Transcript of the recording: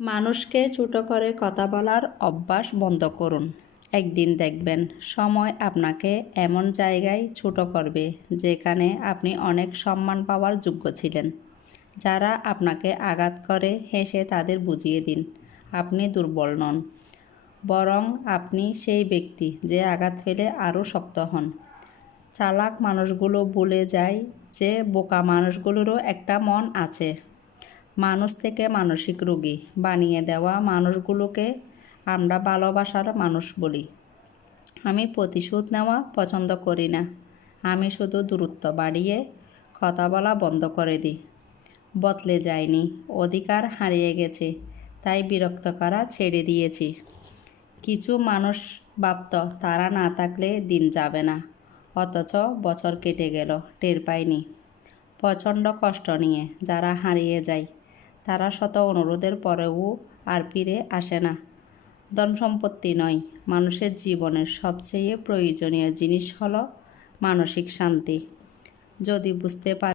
মানুষকে ছোট করে কথা বলার অভ্যাস বন্ধ করুন। একদিন দেখবেন সময় আপনাকে এমন জায়গায় ছোট করবে যেখানে আপনি অনেক সম্মান পাওয়ার যোগ্য ছিলেন। যারা আপনাকে আঘাত করে হেসে তাদের বুঝিয়ে দিন আপনি দুর্বল নন, বরং আপনি সেই ব্যক্তি যে আঘাত পেলে আরও শক্ত হন। চালাক মানুষগুলো ভুলে যায় যে বোকা মানুষগুলোরও একটা মন আছে। মানুষ থেকে মানসিক রোগী বানিয়ে দেওয়া মানুষগুলোকে আমরা ভালোবাসার মানুষ বলি। আমি প্রতিশোধ নেওয়া পছন্দ করি না, আমি শুধু দূরত্ব বাড়িয়ে কথা বলা বন্ধ করে দিই। বদলে যায়নি, অধিকার হারিয়ে গেছে, তাই বিরক্ত করা ছেড়ে দিয়েছি। কিছু মানুষ ভাবত তারা না থাকলে দিন যাবে না, অথচ বছর কেটে গেল টের পায়নি। প্রচণ্ড কষ্ট নিয়ে যারা হারিয়ে যায় তারা শত অনুরোধের পরেও আর ফিরে আসে না। ধন সম্পত্তি নয়, মানুষের জীবনের সবচেয়ে প্রয়োজনীয় জিনিস হলো মানসিক শান্তি। যদি বুঝতে পারেন